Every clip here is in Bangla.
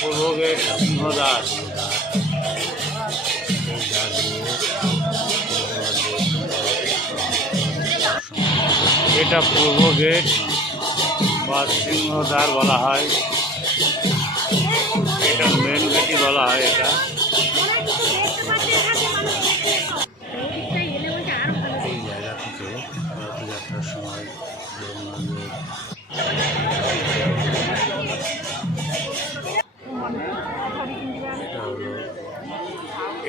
পূর্ব গেট সিংহদ্বার। এটা পূর্ব গেট বা সিংহদ্বার বলা হয়, এটা মেন গেটই বলা হয়। এটা এই জায়গা থেকে রথযাত্রার সময়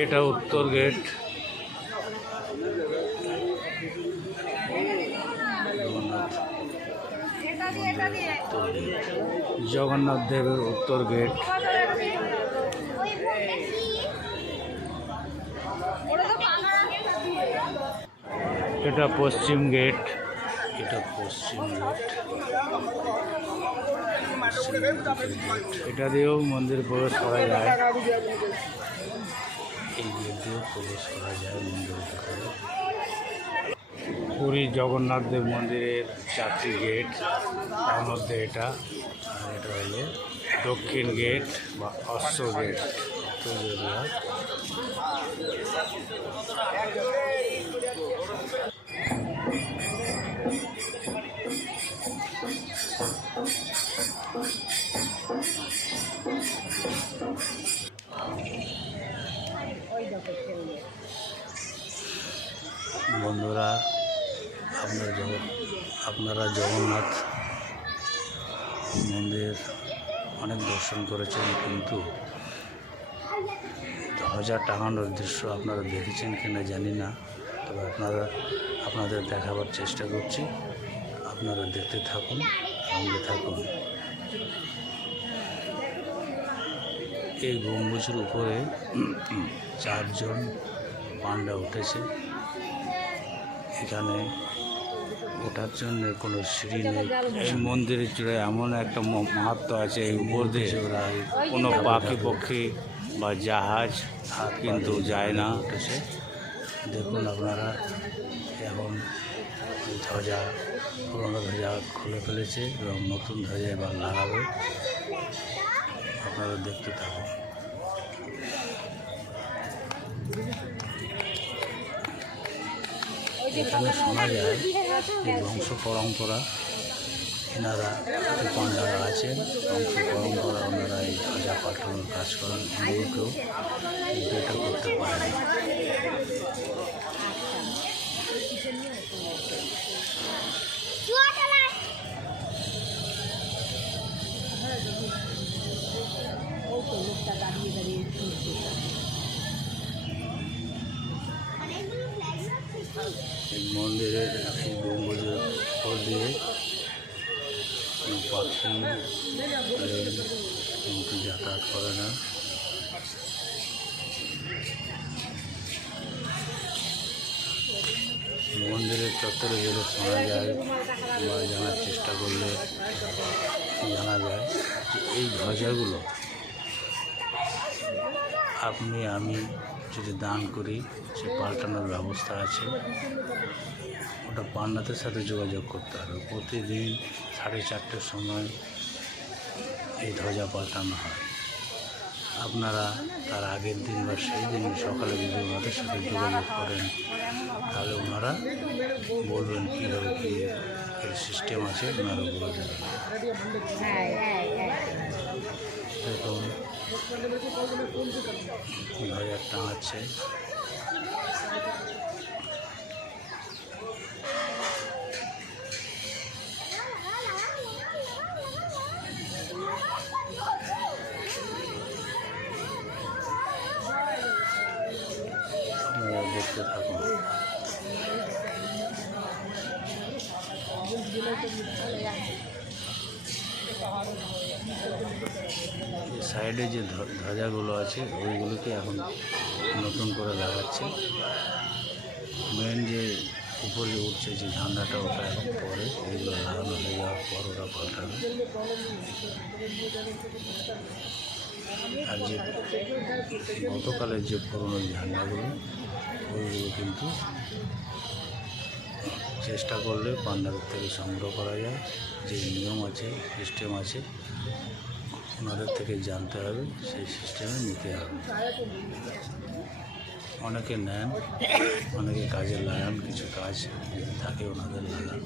এটা উত্তর গেট। জগন্নাথ দেবের উত্তর গেট। এটা পশ্চিম গেট। এটা পশ্চিম গেট। এটা দিয়েও মন্দির প্রবেশ করা যায়। এই গেট দিয়েও প্রবেশ করা যায় মন্দিরের ভিতরে। পুরী জগন্নাথ দেব মন্দিরের 4টি গেট, তার মধ্যে এটা, আর এটা হলো দক্ষিণ গেট বা অশ্ব গেট। বন্ধুরা, আপনারা জগন্নাথ মন্দির অনেক দর্শন করেছেন, কিন্তু ধ্বজা টাঙানোর দৃশ্য আপনারা দেখেছেন কিনা জানি না। তবে আপনাদের দেখাবার চেষ্টা করছি। আপনারা দেখতে থাকুন, সঙ্গে থাকুন। এই গম্বুজের উপরে 4জন পান্ডা উঠেছে। এখানে ওঠার জন্য কোনো সিঁড়ি নেই। এই মন্দিরের চূড়ায় এমন একটা মাহাত্ম্য আছে, এই উপর দিয়ে কোনো পাখি পক্ষী বা জাহাজ কিন্তু যায় না। উঠেছে দেখুন আপনারা। এখন ধ্বজা, পুরোনো ধ্বজা খুলে ফেলেছে এবং নতুন ধ্বজা এবার লাগাবে। আপনারা দেখতে থাকুন। এখানে শোনা যায় যে বংশ পরম্পরা, এনারা পান্ডারা আছেন, বংশ পরম্পরা ওনারা এই ধ্বজা পাঠানোর কাজ করেন। অন্য কেউ এটা করতে পারে না। এই মন্দিরের এই গম্বুজের উপর দিয়ে কোনো পাখি কিন্তু যাতায়াত করে না। মন্দিরের চত্বরে গেলে শোনা যায় বা জানার চেষ্টা করলে জানা যায় যে এই ধ্বজাগুলো আপনি আমি যদি দান করি, সে পাল্টানোর ব্যবস্থা আছে। ওটা পান্ডাদের সাথে যোগাযোগ করতে হবে। প্রতিদিন 4:30টার সময় এই ধ্বজা পাল্টানো হয়। আপনারা তার আগের দিন বা সেই দিন সকালে যদি ওনাদের সাথে যোগাযোগ করেন, তাহলে ওনারা বলবেন কীভাবে কী এর সিস্টেম আছে, ওনারা বলে দেবেন। দেখুন ধ্বজা টাঙাচ্ছে। আপনারা দেখতে থাকুন। সাইডে যে ধ্বজাগুলো আছে ওইগুলোকে এখন নতুন করে লাগাচ্ছে। মেন যে উপরে উঠছে যে ঝান্ডাটা, ওটা এখন পরে, এগুলো লাগানো হয়ে যাওয়ার পর ওরা পাল্টাবে। আর যে গতকালের যে পুরোনো ঝান্ডাগুলো, ওইগুলো কিন্তু চেষ্টা করলে পান্ডাদের থেকে সংগ্রহ করা যায়। যে নিয়ম আছে, সিস্টেম আছে, ওনাদের থেকে জানতে হবে, সেই সিস্টেমে নিতে হবে। অনেকে নেন, অনেকে কাজে লাগান, কিছু কাজ যদি থাকে ওনাদের লাগান।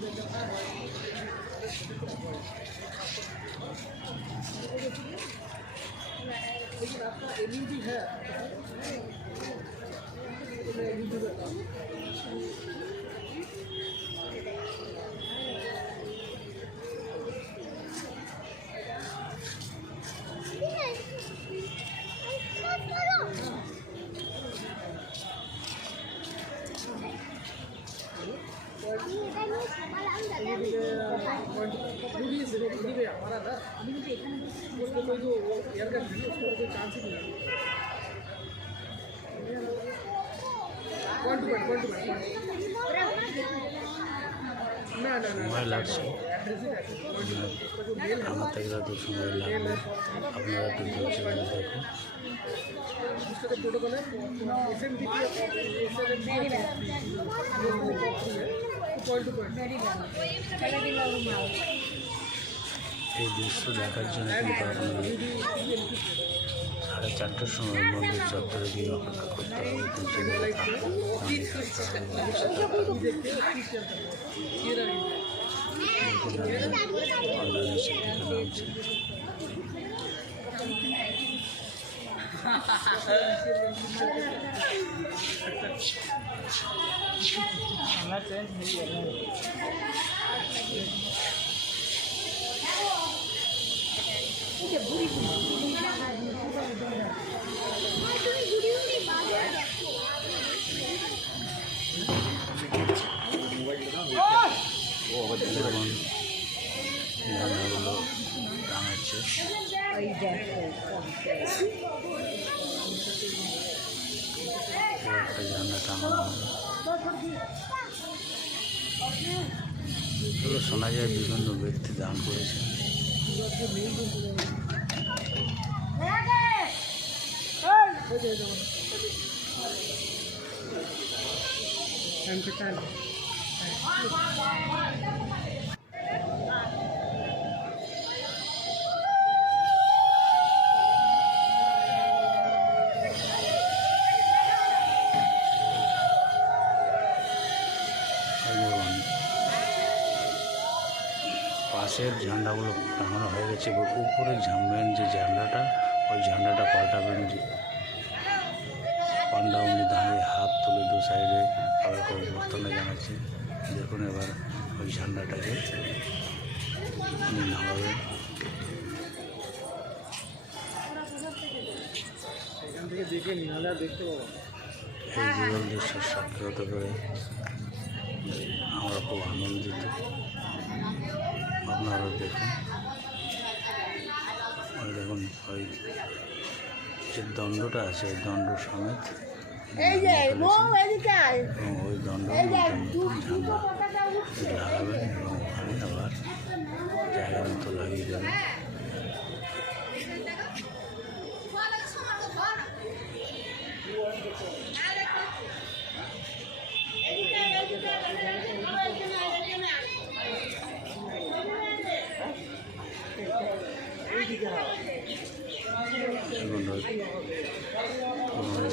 সময় লাগছে, আমাতে গেলে তো সময় লাগবে। আপনারা একটু ধৈর্য ধরে দেখুন। এই দৃশ্য দেখার জন্য কিন্তু আপনারা 4:30টার সময় মন্দির চত্বরে গিয়ে অপেক্ষা করতে হবে। ঝান্ডাগুলো টাঙাচ্ছে। একটা ঝান্ডা টাঙানো হবে। এগুলো শোনা যায় বিভিন্ন ব্যক্তি দান করেছে। পাশের ঝান্ডাগুলো টাঙানো হয়ে গেছে, উপরে মেন যে ঝান্ডাটা, ওই ঝান্ডাটা পাল্টাবেন। পান্ডা উনি দাঁড়িয়ে হাত তুলে দু সাইডে আবার অভ্যর্থনা জানাচ্ছে। দেখুন এবার ওই ঝান্ডাটাকে উনি নামাবেন। এই জীবন দৃশ্যের সাক্ষী হতে পারে আমরা খুব আনন্দিত। আপনারাও দেখুন, ওই দেখুন ওই যে দণ্ডটা আছে, ওই দণ্ড সমেত এবং ওই দণ্ড ঝান্ডা লাগাবেন এবং ওখানে আবার জায়গা মতো লাগিয়ে দেবেন।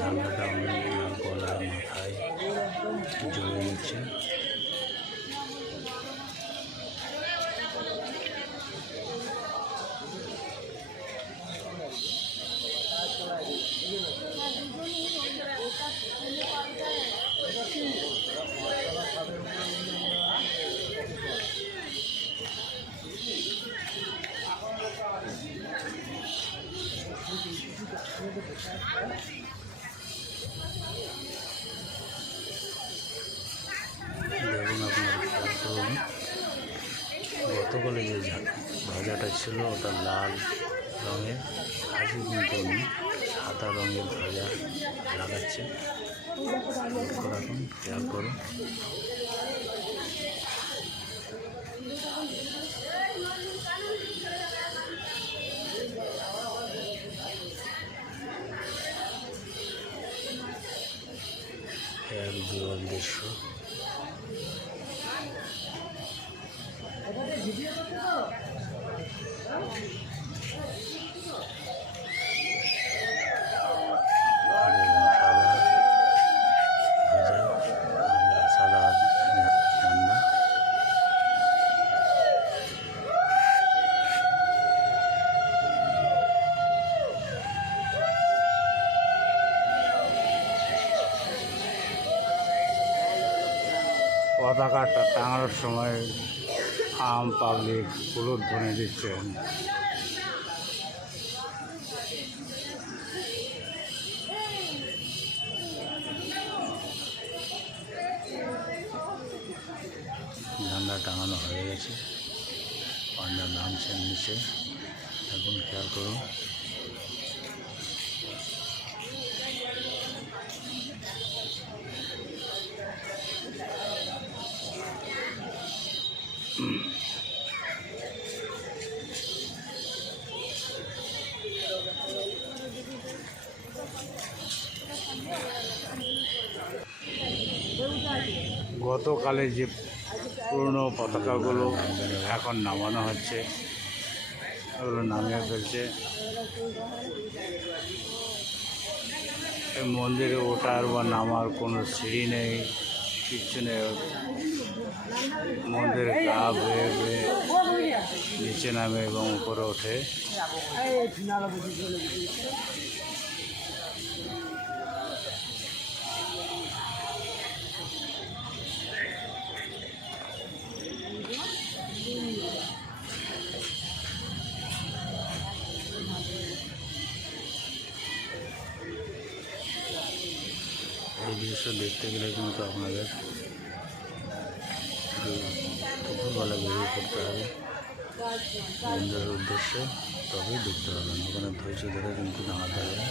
ঝান্ডাটা অনেক গলা মাথায় জড়িয়ে নিচ্ছে। দেখুন আপনার গতকালে যে ধ্বজাটা ছিল ওটা লাল রঙের, আজকে কিন্তু উনি সাদা রঙের ধ্বজা লাগাচ্ছে। রাখুন, খেয়াল করুন। এক জীবন দৃশ্য। পতাকা টাঙানোর সময় আম পাবলিক উলুধ্বনি দিচ্ছেন। ঝান্ডা টাঙানো হয়ে গেছে, পান্ডা নামছেন নিচে। এখন খেয়াল করুন, গতকালে যে পুরনো পতাকাগুলো এখন নামানো হচ্ছে, ওগুলো নামিয়ে ফেলছে। মন্দিরে ওঠার বা নামার কোনো সিঁড়ি নেই, কিচ্ছু নেই। মন্দিরে গা বেয়ে বেয়ে নিচে নামে এবং উপরে ওঠে। এই দৃশ্য দেখতে গেলে কিন্তু আপনাদের দুপুরবেলা বেরিয়ে পড়তে হবে মন্দিরের উদ্দেশ্যে, তবেই দেখতে পাবেন। ওখানে ধৈর্য ধরে কিন্তু দাঁড়াতে হবে।